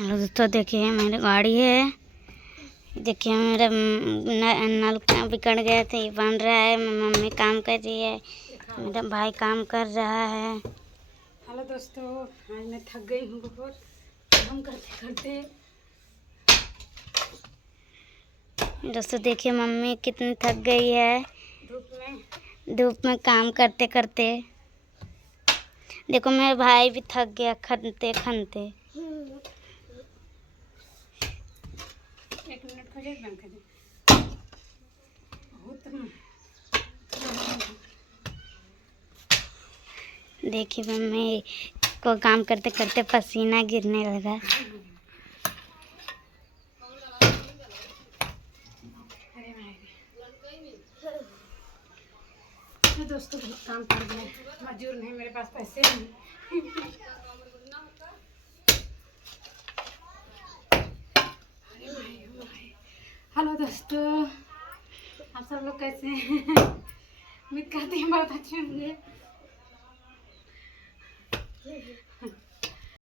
Hello दोस्तों, देखिए मेरी गाड़ी है। देखिए मेरा नल बिगड़ गया था, ये बन रहा है। मम्मी काम कर रही है, मेरा भाई काम कर रहा है। हेलो दोस्तों, आज मैं थक गई हूँ बहुत काम करते करते। दोस्तों देखिए मम्मी कितनी थक गई है धूप में काम करते करते। देखो मेरा भाई भी थक गया खनते खनते। एक मिनट खड़े बंद कर दे। बहुत देखिए मम्मी को काम करते करते पसीना गिरने लगा। तो दोस्तों बहुत काम कर दिया, मजदूर नहीं, मेरे पास पैसे नहीं। हेलो दोस्तों, आप सब लोग कैसे हैं? उम्मीद करती हैं बहुत अच्छे होंगे।